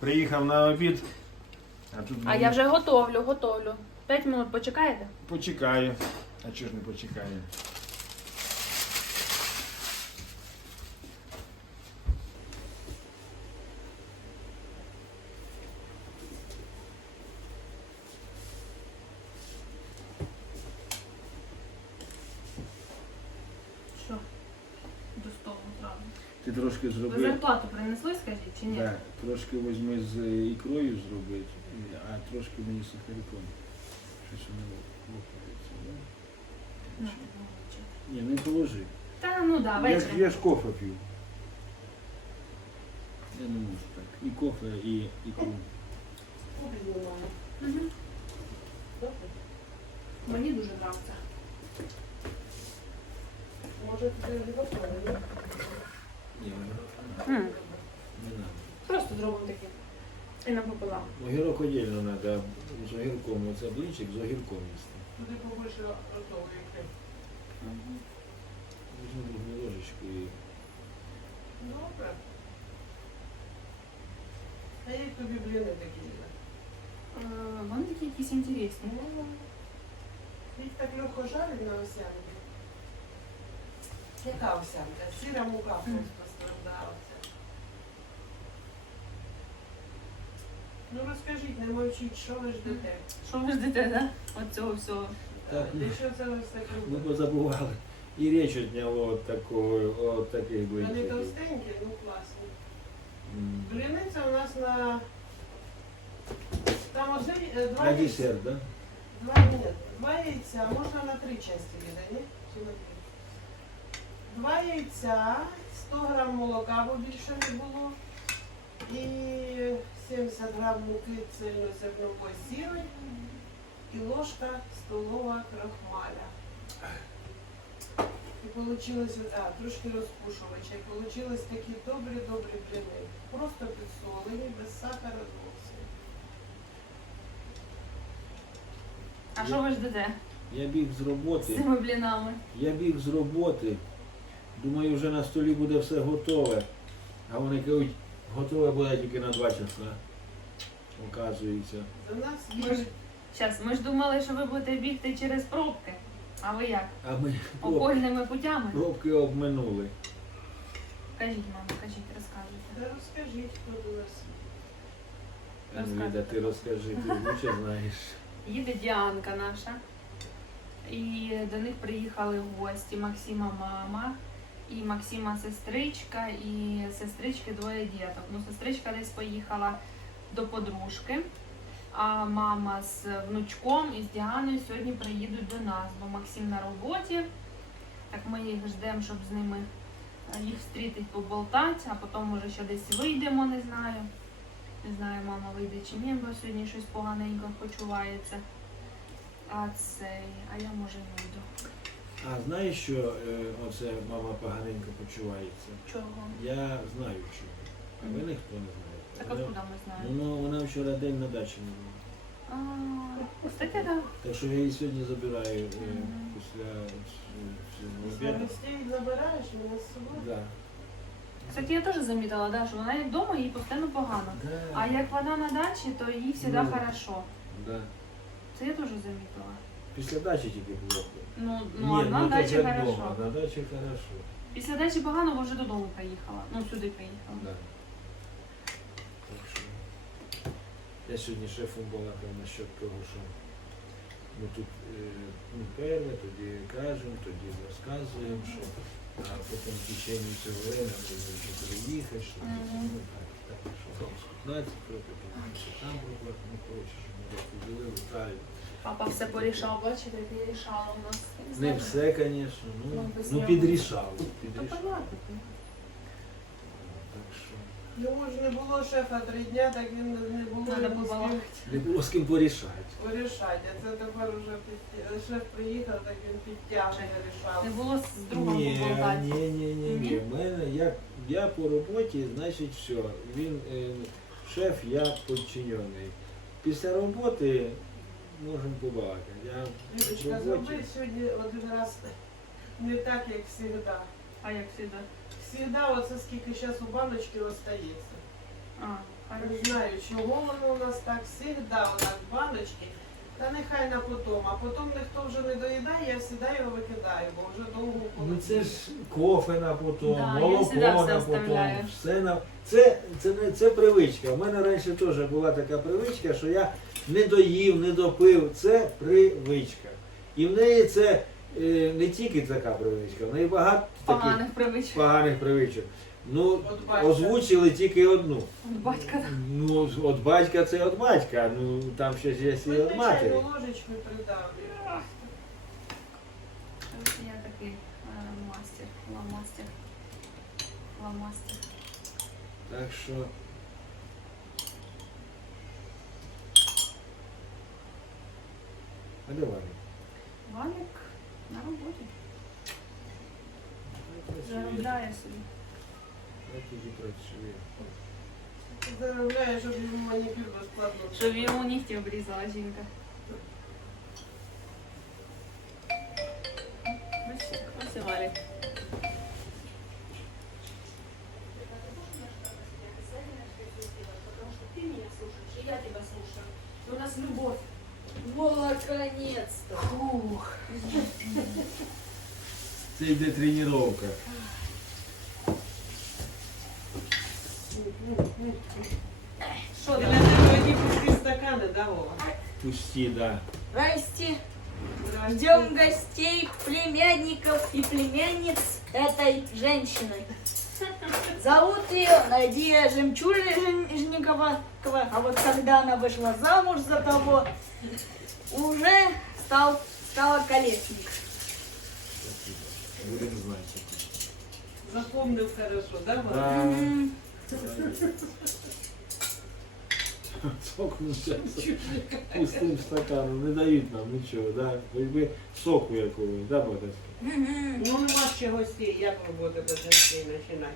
Приїхав на обід, а тут А я вже готовлю, готовлю. П'ять минут почекаєте? почекаю. А чого ж не почекаю? Що? До столу зразу. Трошки Ви зарплату принесли, скажіть, чи ні? Да, трошки візьми з е, ікрою зробити, а трошки мені з сухариком. Щось воно лопається, да? Ну, Ні, не положи. Та ну да, Я, ж- вечір. я ж кофе п'ю. Я не можу так. І кофе, і ікру. Мгм. Мені дуже подобається. Може, ти вже готовий, ні? Ні, М, не надо. Просто зробимо таке. І напополам. Огірок отдельно треба з огірком. Оце блинчик з огірком їсти. Туди побольше готовий ікри. Візьми другу ложечку і Добре. А як тобі бліни такі? Ліна? Е, Вони такі якісь інтересні. Їх так легко жарить на овсянці. Яка овсянка? Сіра мука просто Ну розкажіть, не мовчіть, що ви ждете? Що ви ждете, да? От цього всього. Так, І що це ви все ми позабували. І річ відняло от такого, от таких Вони блинчиків. товстенькі, ну класні. М. Бліниця у нас на... Там одне, е, два На яйця. десерт, да? Два, ні, два яйця, можна на три частини віддати, ні? Чи на дві? Два яйця, 100 грам молока, бо більше не було. І 70 грам муки цельнозернової сіри і ложка столова крахмаля. І получилось, от- а, трошки розпушувача. І получилось такі добрі-добрі блини. Просто підсолені, без сахара зовсім. А що ви ждете Я біг з з роботи. цими блінами? Я біг з роботи. Думаю, вже на столі буде все готове. А вони кажуть, готове буде тільки на два часа. Оказується. За нас Ми є ж, щас, ми ж думали, що ви будете бігти через пробки. А ви як? А ми проб- Окольними путями? пробки обминули. Кажіть, мама, кажіть, розказуйте. Та розкажіть, хто до нас. А, Ліда, ти розкажи, ти лучше знаєш. Їде Діанка наша. І до них приїхали в гості Максима мама і Максима сестричка, і сестрички двоє діток. Ну, сестричка десь поїхала до подружки, а мама з внучком і з Діаною сьогодні приїдуть до нас, бо Максим на роботі. Так ми їх ждемо, щоб з ними е, їх зустріти поболтати, а потім може ще десь вийдемо, не знаю. Не знаю, мама вийде чи ні, бо сьогодні щось поганенько почувається. А цей, а я може вийду. А знаєш, що е, оце мама поганенько почувається? Чого? Я знаю чого. А ви ніхто не знає. Так а Вона- куди ми знаємо? Ну, вона вчора день на дачі не була. А, ось таке, так. Що я її сьогодні забираю е, Мгм. після е, З обіду. гостей забираєш мене з собою? Да. Кстати, я теж замітила, да, що вона як вдома, їй постійно погано. Да. А як вона на дачі, то їй завжди Ну. хорошо. Да. Це я теж замітила. Після дачі тільки було. Ну, ну Ні, а на ну, дачі так хорошо. вдома, На дачі хорошо. Після дачі погано, бо вже додому приїхала. Ну, сюди приїхала. Да. Так що я сьогодні шефом балакав насчет того, що ми тут е, ну, перли, тоді кажемо, тоді розказуємо, що а потім в течение цього времени ти вже переїхаєш, що Мгм. ну, так, так, що там з 15 років, потім там робота, ну коротше, що ми розподілили правильно. Папа все порішав, бачите, як у нас. Не все, звісно, ну, Ну, без ну нього. підрішав. То підрішав. понятно. Так що Йому ж не було шефа три дня, так він не було Надо йому з ким з порішати. порішати. А це тепер уже під... шеф приїхав, так він підтягне рішав. Не було з другом Ні, поболтати. ні, ні, ні, ні. Ні? В мене я, я по роботі, значить, все. Він е, шеф, я підчинений. Після роботи можемо побалакати. Я в зроби сьогодні один раз не так, як завжди. А як завжди? Всегда оце скільки зараз у баночки остається. А, Не знаю, чого воно у нас так завжди, у нас баночки. Та нехай на потом, а потім ніхто вже не доїдає, я завжди його викидаю, бо вже довго Ну це ж кофе на потом, Да, я молоко всегда все на потом, все на це, це, не це привичка. У мене раніше теж була така привичка, що я не доїв, не допив. Це привичка. І в неї це е, не тільки така привичка, в неї багато таких Поганих привичок. поганих привичок. Ну, озвучили тільки одну. От Батька. Ну, от батька це от батька, ну там ще ж є і от матері. ложечку придавлюємо. Я такий е, мастер, ламастер. Ламастер. Так що. А де Валя? Валік на роботі. Заробляє собі. Я тоді працює. Заробляє, щоб йому манікюр безплатно. Щоб йому нігті обрізала жінка. Ось, ось і Валік. Фух. Це йде тренування. Що Для там? тебе одні пусті стакани, да, Вова? Пусті, да. Здрасте. Здрасте. Ждем гостей, племянников и племянниц этой женщины. Зовут ее Надия Жемчужникова. А вот когда она вышла замуж за того, уже стал, стала колесник. Будемо знати. Запомнив хорошо, да, Вова? Да. М, Соку пустим стаканом, не дають нам нічого, да? Хоч би соку якогось, да, Богдан? мгм. Ну, нема ще гостей, як ви будете без гостей починати?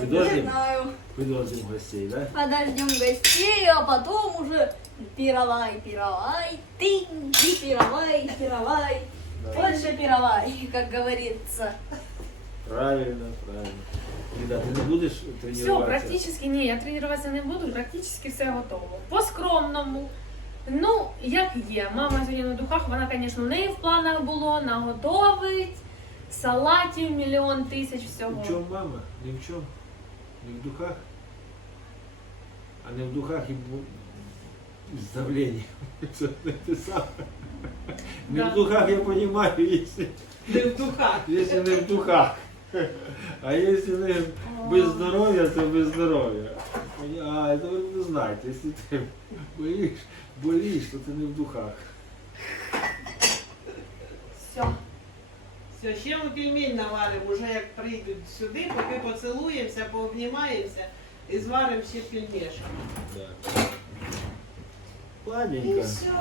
Не Підождемо, знаю. підождемо гостей, да? Подождем гостей, а потом уже пировай, пировай, ты, ты пировай, пировай, больше пировай, как говорится. Правильно, правильно. Ліда, ти не будеш Все, тренуватися? практично ні, я тренуватися не буду, практично все готово. По скромному. Ну, як є. Мама сьогодні на духах, вона, звісно, в неї в планах було наготовить, салатів мільйон тисяч всього. В чому мама? Ні в чому. Не в духах. А не в духах і з давлением. Не. Не в духах я розумію, якщо, Не в духах. якщо не в духах. А якщо не без здоров'я, то без здоров'я. А, це ви не знаєте, якщо ти боліш, боліш, то ти не в духах. Все. Все, ще ми пельмень наваримо, уже як прийдуть сюди, поки поцілуємося, пообнімаємося і зваримо ще пельмешок. Да. І все.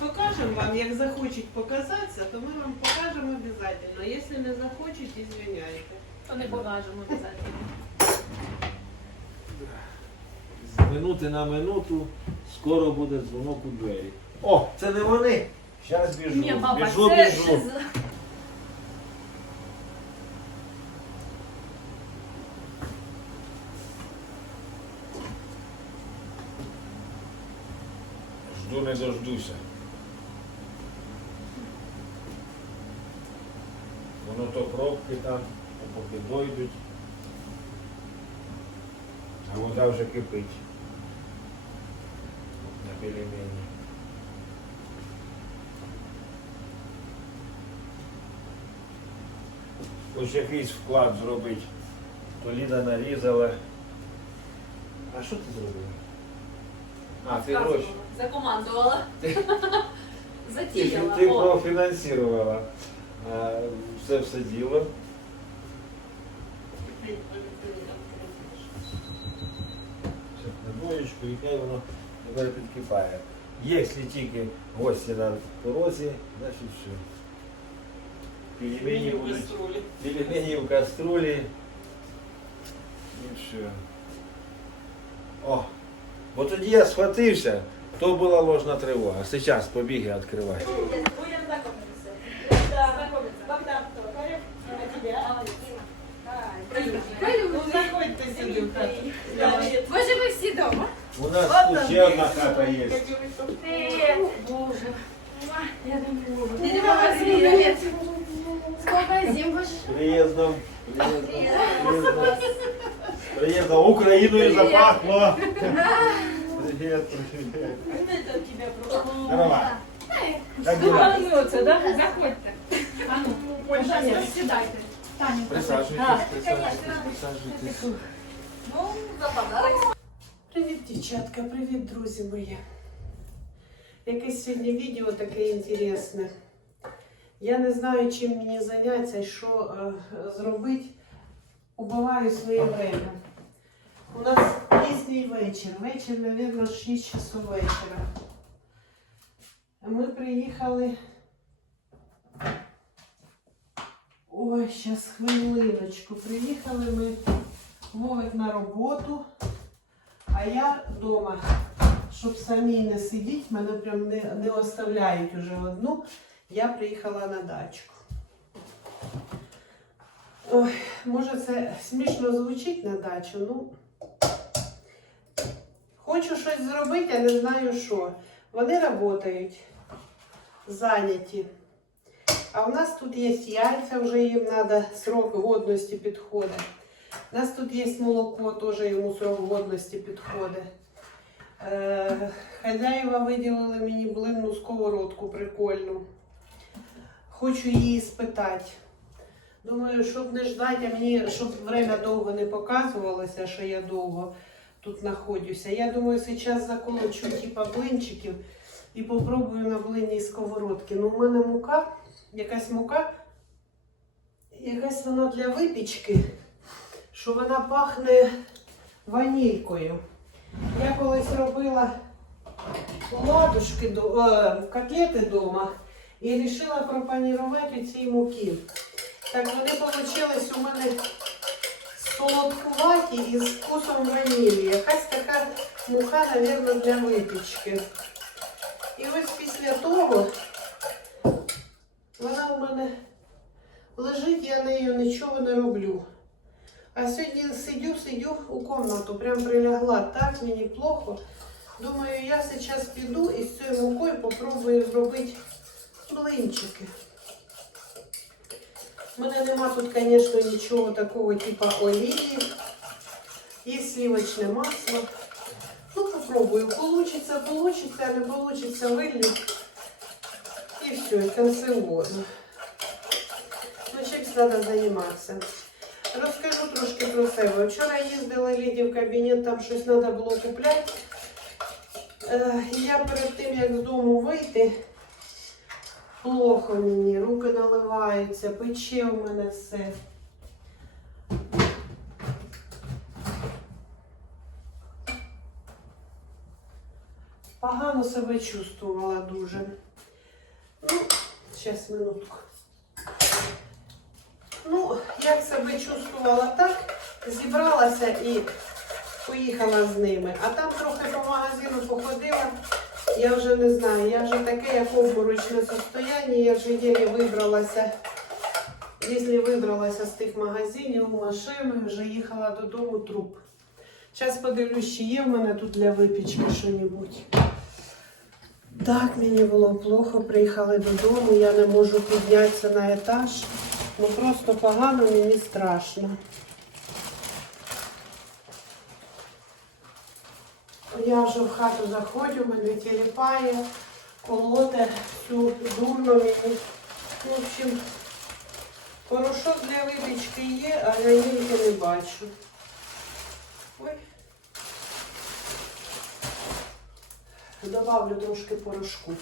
Покажемо вам, як захочуть показатися, то ми вам покажемо обов'язково. Якщо не захочуть, извиняйте. То не покажемо обов'язково. З минути на минуту скоро буде дзвонок у двері. О, це не вони. Зараз біжу. Ні, папа, біжу, це біжу. ще з- Жду не дождуся. Воно то пробки там, а поки дойдуть. А вода вже кипить. На пельмені. Хоч якийсь вклад зробити. То Ліда нарізала. А що ти зробила? А, ти гроші. Закомандувала. Ти, Затіяла. ти О. профінансувала а, все все діло. Все на боєчку, і хай воно тепер підкипає. Якщо тільки гості на порозі, значить все. Пельмені в будуть, каструлі. пельмені в каструлі. І все. О, бо тоді я схватився, то була ложна тривога. Зараз відкривай. А тебя? А, Ну, заходьте сюди в хату. Давай. Боже, ви всі дома. У нас тут ще одна хата є. Боже. Я не можу. Ти не. Сколько зим Приїздом. Приїздом. Приїздом. Приїздом. Україною Привіт. запахло. Привіт, привіт. Это тебя просто. Здорово. Як діла? ну оце, да? Заходьте. А ну, Таня, сідайте. Таня, Присаджуйтесь, А, присаджуйтесь, присаджуйтесь. Ну, за подарок. Привіт, дівчатка, привіт, друзі мої. Якесь сьогодні відео таке інтересне. Я не знаю, чим мені зайнятися що е, зробити. Убиваю своє время. У нас пізній вечір. Вечір, мабуть, 6 часов вечора. Ми приїхали. Ой, зараз хвилиночку. Приїхали ми Вовик на роботу. А я вдома, щоб самі не сидіти, мене прям не, не оставляють уже одну. Я приїхала на дачку. Ой, може це смішно звучить на дачу, ну хочу щось зробити, а не знаю що. Вони працюють, зайняті. А в нас тут є яйця, вже їм треба срок годності підходить. У нас тут є молоко, теж йому срок годності підходить. Е, хазяїва виділили мені блинну сковородку прикольну. Хочу її спитати. Думаю, щоб не ждати, а мені, щоб время довго не показувалося, що я довго тут знаходжуся. Я думаю, зараз заколочу типа блинчиків і попробую на блинній сковородці. Ну, у мене мука, якась мука, якась вона для випічки що вона пахне ванількою. Я колись робила ладушки, е, котлети вдома і вирішила пропанірувати ці муки. Так вони вийшли у мене солодкуваті і з вкусом ванілі. Якась така мука, мабуть, для випічки. І ось після того вона у мене лежить, я нею нічого не роблю. А сьогодні сидю, сидю у комнату, прям прилягла. Так мені плохо. Думаю, я зараз піду і з цією мукою попробую зробити блинчики. У мене нема тут, звісно, нічого такого типу олії. Є сливочне масло. Ну, попробую. Получиться, получиться, не получиться, вилью. І все, і консервозно. Ну, чимось треба займатися. Розкажу трошки про себе. Вчора їздила Ліді в кабінет, там щось треба було купляти. Е, Я перед тим, як з дому вийти, плохо мені, руки наливаються, пече у мене все. Погано себе чувствувала дуже. Ну, зараз минутку. Ну, як себе чувствувала так, зібралася і поїхала з ними. А там трохи по магазину походила. Я вже не знаю, я вже таке, як обморочне состояння, я вже єлі вибралася. Якщо вибралася з тих магазинів і вже їхала додому труп. Зараз подивлюсь, чи є в мене тут для випічки що-небудь. Так, мені було плохо, приїхали додому, я не можу піднятися на етаж. Ну просто погано, мені страшно. Я вже в хату заходжу, мене тіліпає, колоте, всю дурно мені. В общем, порошок для випічки є, а я її не бачу. Ой. Добавлю трошки порошку.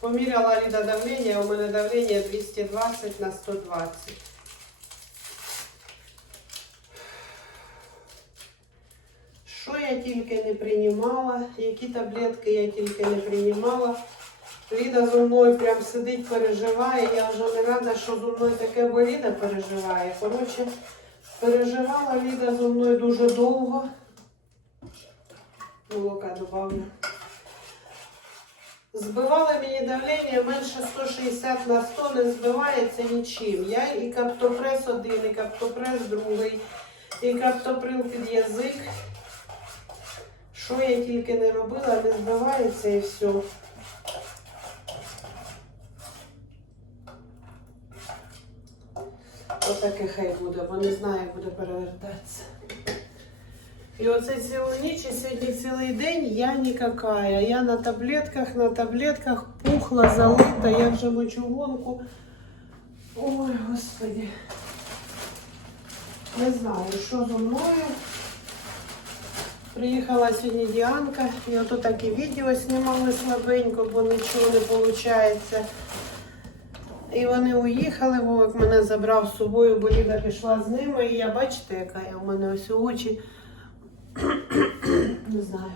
Поміряла Ліда давлення, у мене давлення 220 на 120. Що тільки не приймала, які таблетки я тільки не приймала. Ліда зо мною прям сидить, переживає. Я вже не рада, що зо мною таке, бо Ліда переживає. Коротше, переживала Ліда зо мною дуже довго. Молока добавлю. Збивали мені давлення менше 160 на 100, не збивається нічим. Я і каптопрес один, і каптопрес другий, і каптоприл під язик. Що я тільки не робила, не збивається і все. Отаке хай буде, бо не знаю, як буде перевертатися. І оце цілу ніч і сьогодні цілий день я нікакая. Я на таблетках, на таблетках пухла, залита, я вже мочу гонку. Ой, господи. Не знаю, що зо мною. Приїхала сьогодні Діанка, і ото такі відео знімали слабенько, бо нічого не виходить. І вони уїхали, Вовик мене забрав з собою, бо Ліда пішла з ними. І я бачите, яка я у мене ось очі. Не знаю.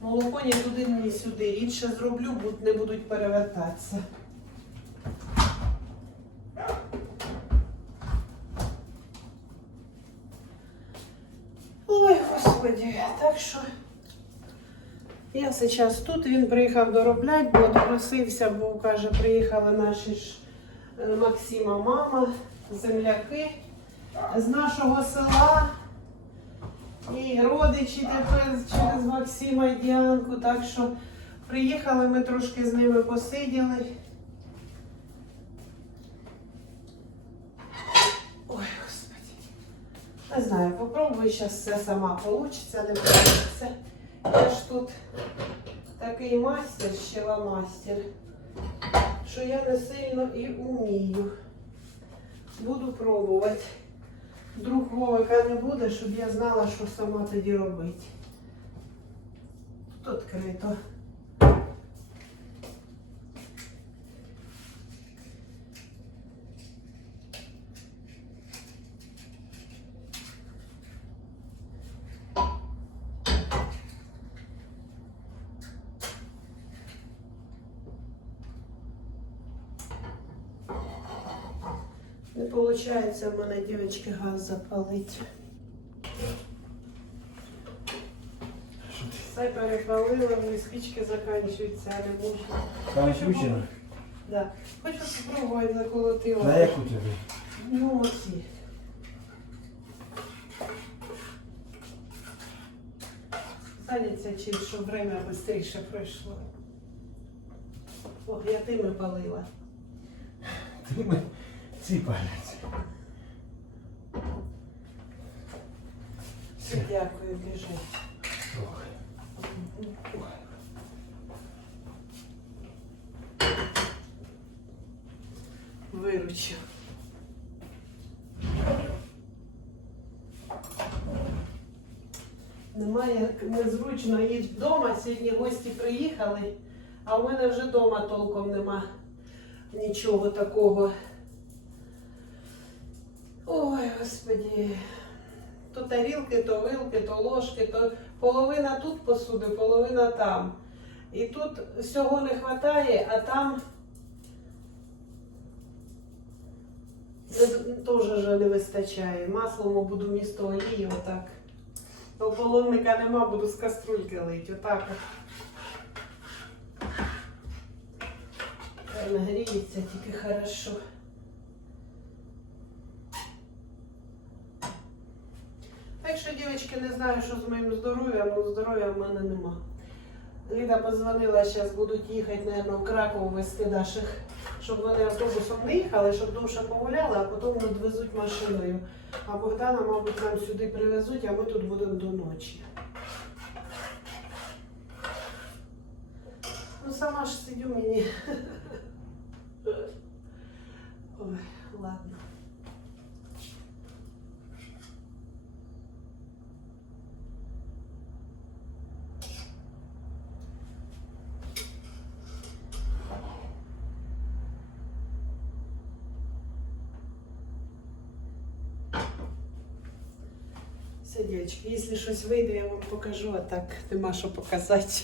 Молоко ні туди, ні сюди. Рідше зроблю, не будуть перевертатися. Господи, так що я зараз тут, він приїхав доробляти, бо просився, бо каже, приїхали наші ж е, Максима мама, земляки з нашого села. І родичі тепер через Максима і Діанку. Так що приїхали, ми трошки з ними посиділи. Ой, господи. Не знаю, попробую зараз все сама получиться, не получиться. Я ж тут такий мастер, щела мастер, що я не сильно і умію. Буду пробувати. Друг Вовика не буде, щоб я знала, що сама тоді робити. Тут відкрито. Не виходить в мене, дівчатки, газ запалити. Все перепалила, мої спички закінчуються, а не можу. Там включено? Да. Хочу спробувати заколотила. На яку тобі? Ну, оці. Зайняться чим, щоб время швидше пройшло. Ох, я тими палила. Ти ми ці паляться. Дякую, біжать. Ох. Виручу. Немає незручно їдь вдома. Сьогодні гості приїхали, а в мене вже вдома толком нема нічого такого. Господі. То тарілки, то вилки, то ложки, то половина тут посуди, половина там. І тут всього не вистачає, а там Теж вже не вистачає. Маслом буду місто олії, отак. Бо полонника нема, буду з каструльки лить. Отак. нагріється тільки хорошо. Так дівчатки, не знаю, що з моїм здоров'ям, бо здоров'я в мене нема. Ліда позвонила, зараз будуть їхати, мабуть, в Краков везти наших, щоб вони автобусом не їхали, щоб довше погуляли, а потім відвезуть машиною. А Богдана, мабуть, нам сюди привезуть, а ми тут будемо до ночі. Ну, сама ж сидю мені. Ой, ладно. Все, дівчатки, якщо щось вийде, я вам покажу, а так нема що показати.